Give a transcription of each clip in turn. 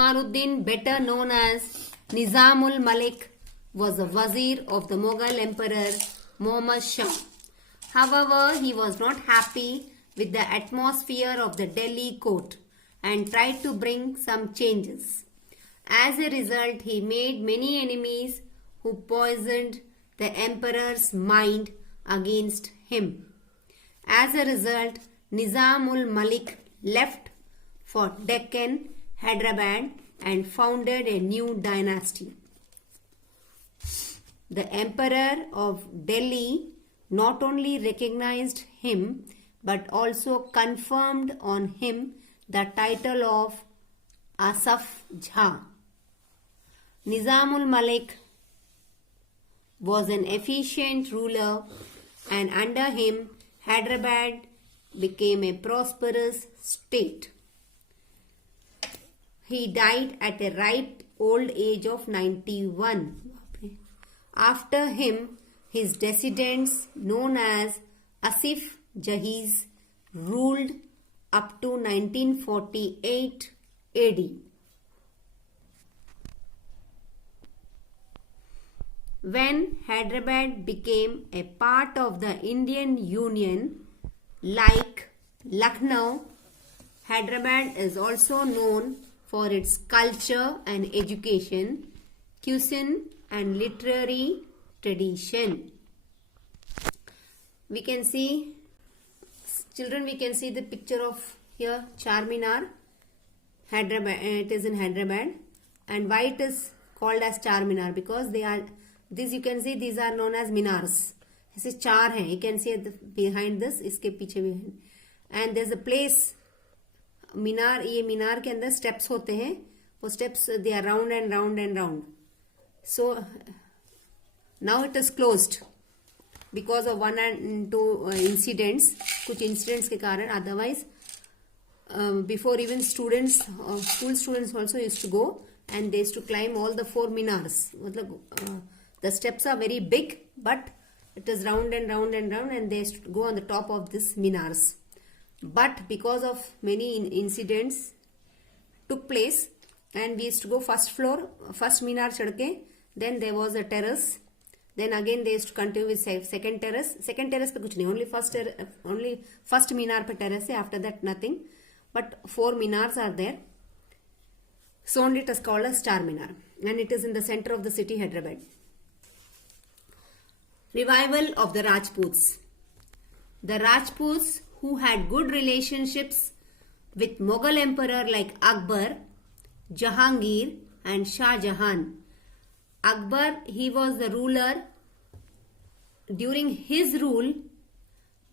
Kamaluddin, better known as Nizamul Malik, was a wazir of the Mughal Emperor Muhammad Shah. However, he was not happy with the atmosphere of the Delhi court and tried to bring some changes. As a result, he made many enemies who poisoned the emperor's mind against him. As a result, Nizamul Malik left for Deccan, Hyderabad and founded a new dynasty. The emperor of Delhi not only recognized him but also confirmed on him the title of Asaf Jha. Nizamul Malik was an efficient ruler, and under him Hyderabad became a prosperous state. He died at a ripe old age of 91. After him, his descendants, known as Asif Jahiz, ruled up to 1948 AD. When Hyderabad became a part of the Indian Union, like Lucknow, Hyderabad is also known for its culture and education, cuisine and literary tradition. We can see, children, we can see the picture of here Charminar. Hyderabad, it is in Hyderabad. And why it is called as Charminar? Because they are, this you can see, these are known as minars. This is char hai. You can see behind this, iske piche behind. And there's a place, मीनार, ये मीनार के अंदर steps होते हैं, वो steps they are round and round and round. So now it is closed because of one and two incidents, कुछ incidents के कारण. Otherwise before even students, school students also use to go and they to climb all the 4 minars. मतलब the steps are very big but it is round and round and round, and they used to go on the top of this minars. But because of many incidents took place, and we used to go first floor, first minar chadke, then there was a terrace, then again they used to continue with second terrace. Second terrace pe kuch nahi, only first minar pe terrace hai, after that nothing, but 4 minars are there. So only it is called as Charminar, and it is in the center of the city Hyderabad. Revival of the Rajputs. The Rajputs, who had good relationships with Mughal emperor like Akbar, Jahangir and Shah Jahan. Akbar, he was the ruler. During his rule,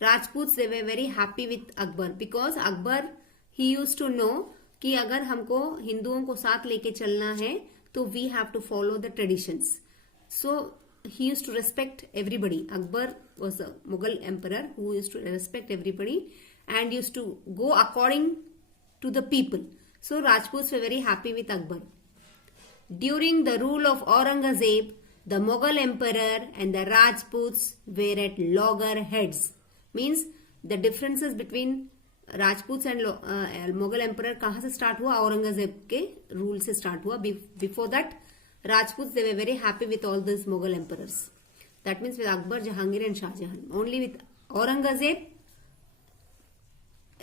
Rajputs, they were very happy with Akbar, because Akbar, he used to know कि अगर हमको हिंदुओं को साथ लेके चलना है तो we have to follow the traditions. So he used to respect everybody. Akbar was a Mughal emperor who used to respect everybody and used to go according to the people. So Rajputs were very happy with Akbar. During the rule of Aurangzeb, the Mughal emperor and the Rajputs were at loggerheads. Means the differences between Rajputs and Mughal emperor कहाँ से start हुआ? औरंगजेब के rule से start हुआ. Before that, Rajputs, they were very happy with all these Mughal emperors. That means with Akbar, Jahangir and Shah Jahan. Only with Aurangzeb,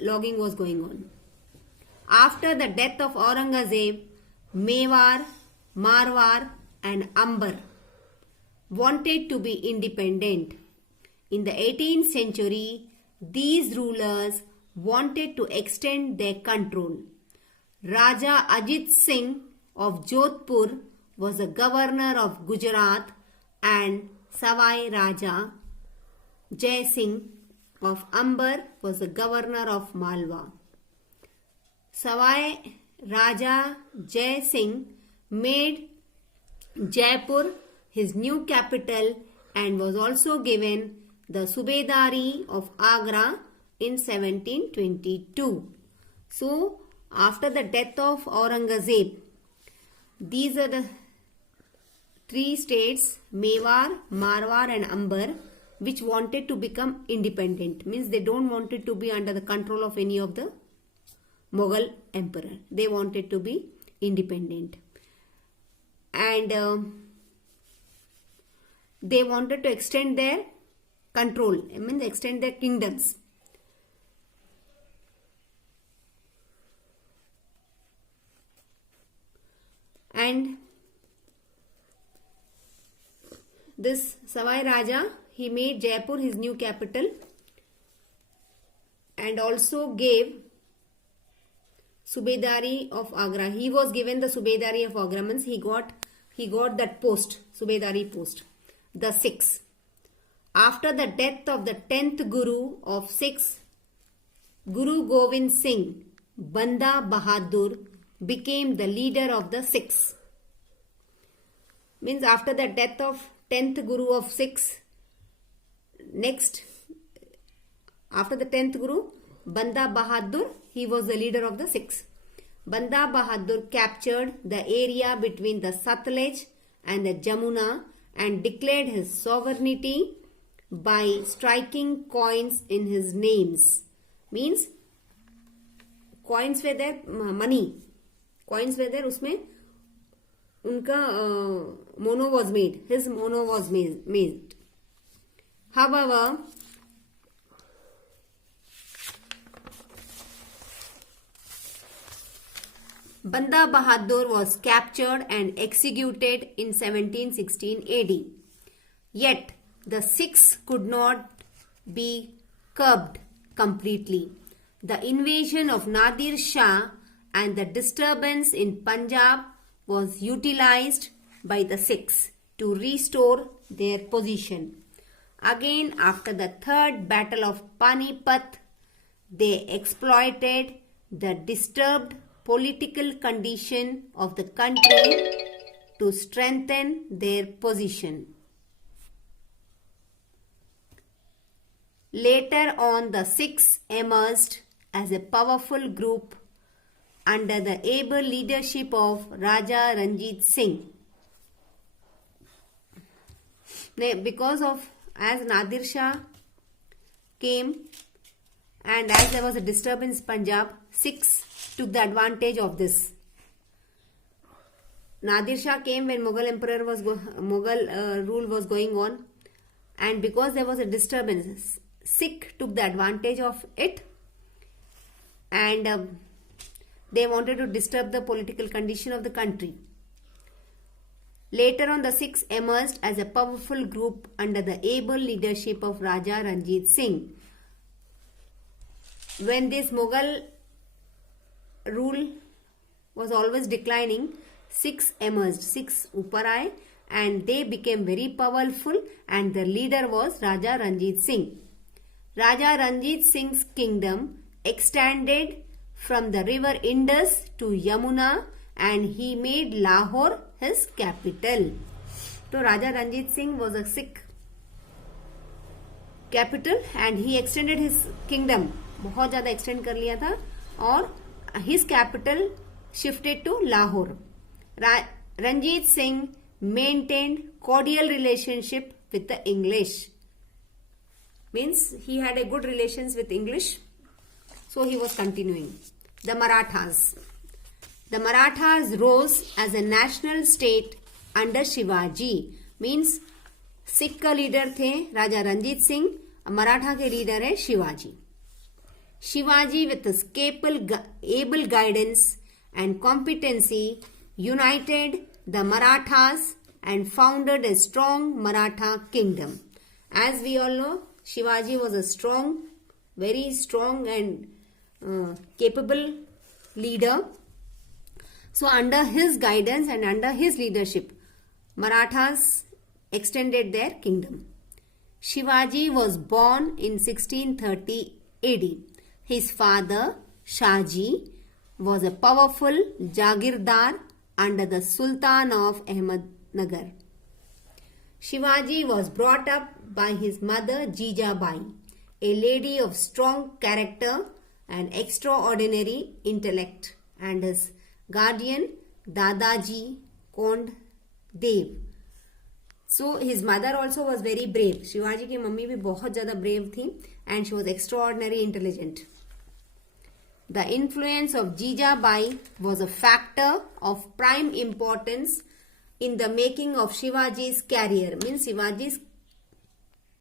logging was going on. After the death of Aurangzeb, Mewar, Marwar and Amber wanted to be independent. In the 18th century, these rulers wanted to extend their control. Raja Ajit Singh of Jodhpur was the governor of Gujarat, and Savai Raja Jai Singh of Amber was the governor of Malwa. Savai Raja Jai Singh made Jaipur his new capital and was also given the Subedari of Agra in 1722. So, after the death of Aurangzeb, these are the 3 states, Mewar, Marwar and Amber, which wanted to become independent. Means they don't want it to be under the control of any of the Mughal emperor. They wanted to be independent. And they wanted to extend their control, I mean extend their kingdoms. And this Savai Raja, he made Jaipur his new capital and also gave Subedari of Agra. He was given the Subedari of Agra, means he got that post, Subedari post, the 6th. After the death of the 10th Guru of Sikhs, Guru Govind Singh, Banda Bahadur became the leader of the Sikhs. Means after the death of 10th Guru of Sikhs, next, after the 10th Guru, Banda Bahadur, he was the leader of the Sikhs. Banda Bahadur captured the area between the Satluj and the Jamuna and declared his sovereignty by striking coins in his names. Means coins were there, money. Coins were there, उसमें उनका mono was made. His mono was made. However, Banda Bahadur was captured and executed in 1716 AD. Yet, the Sikhs could not be curbed completely. The invasion of Nadir Shah and the disturbance in Punjab was utilized by the Sikhs to restore their position. Again, after the third battle of Panipat, they exploited the disturbed political condition of the country to strengthen their position. Later on, the Sikhs emerged as a powerful group under the able leadership of Raja Ranjit Singh. Because of, as Nadir Shah came and as there was a disturbance in Punjab, Sikhs took the advantage of this. Nadir Shah came when Mughal rule was going on, and because there was a disturbance, Sikh took the advantage of it, and they wanted to disturb the political condition of the country. Later on, the Sikhs emerged as a powerful group under the able leadership of Raja Ranjit Singh. When this Mughal rule was always declining, Sikhs emerged. Sikhs upar aaye and they became very powerful, and the leader was Raja Ranjit Singh. Raja Ranjit Singh's kingdom extended from the river Indus to Yamuna, and he made Lahore his capital. So Raja Ranjit Singh was a Sikh capital and he extended his kingdom. बहुत ज़्यादा extend कर लिया था और his capital shifted to Lahore. Ranjit Singh maintained cordial relationship with the English. Means he had a good relations with English. So he was continuing. The Marathas. The Marathas rose as a national state under Shivaji. Means Sikh का leader थे Raja Ranjit Singh, Maratha के leader है Shivaji. Shivaji, with his able guidance and competency, united the Marathas and founded a strong Maratha kingdom. As we all know, Shivaji was a strong, very strong and capable leader. So under his guidance and under his leadership, Marathas extended their kingdom. Shivaji was born in 1630 AD. His father, Shahji, was a powerful Jagirdar under the Sultan of Ahmednagar. Shivaji was brought up by his mother Jijabai, a lady of strong character and extraordinary intellect, and his guardian Dadaji Kond Dev. So his mother also was very brave. Shivaji की mummy भी बहुत ज़्यादा brave थी and she was extraordinary intelligent. The influence of Jijabai was a factor of prime importance in the making of Shivaji's career. Means Shivaji's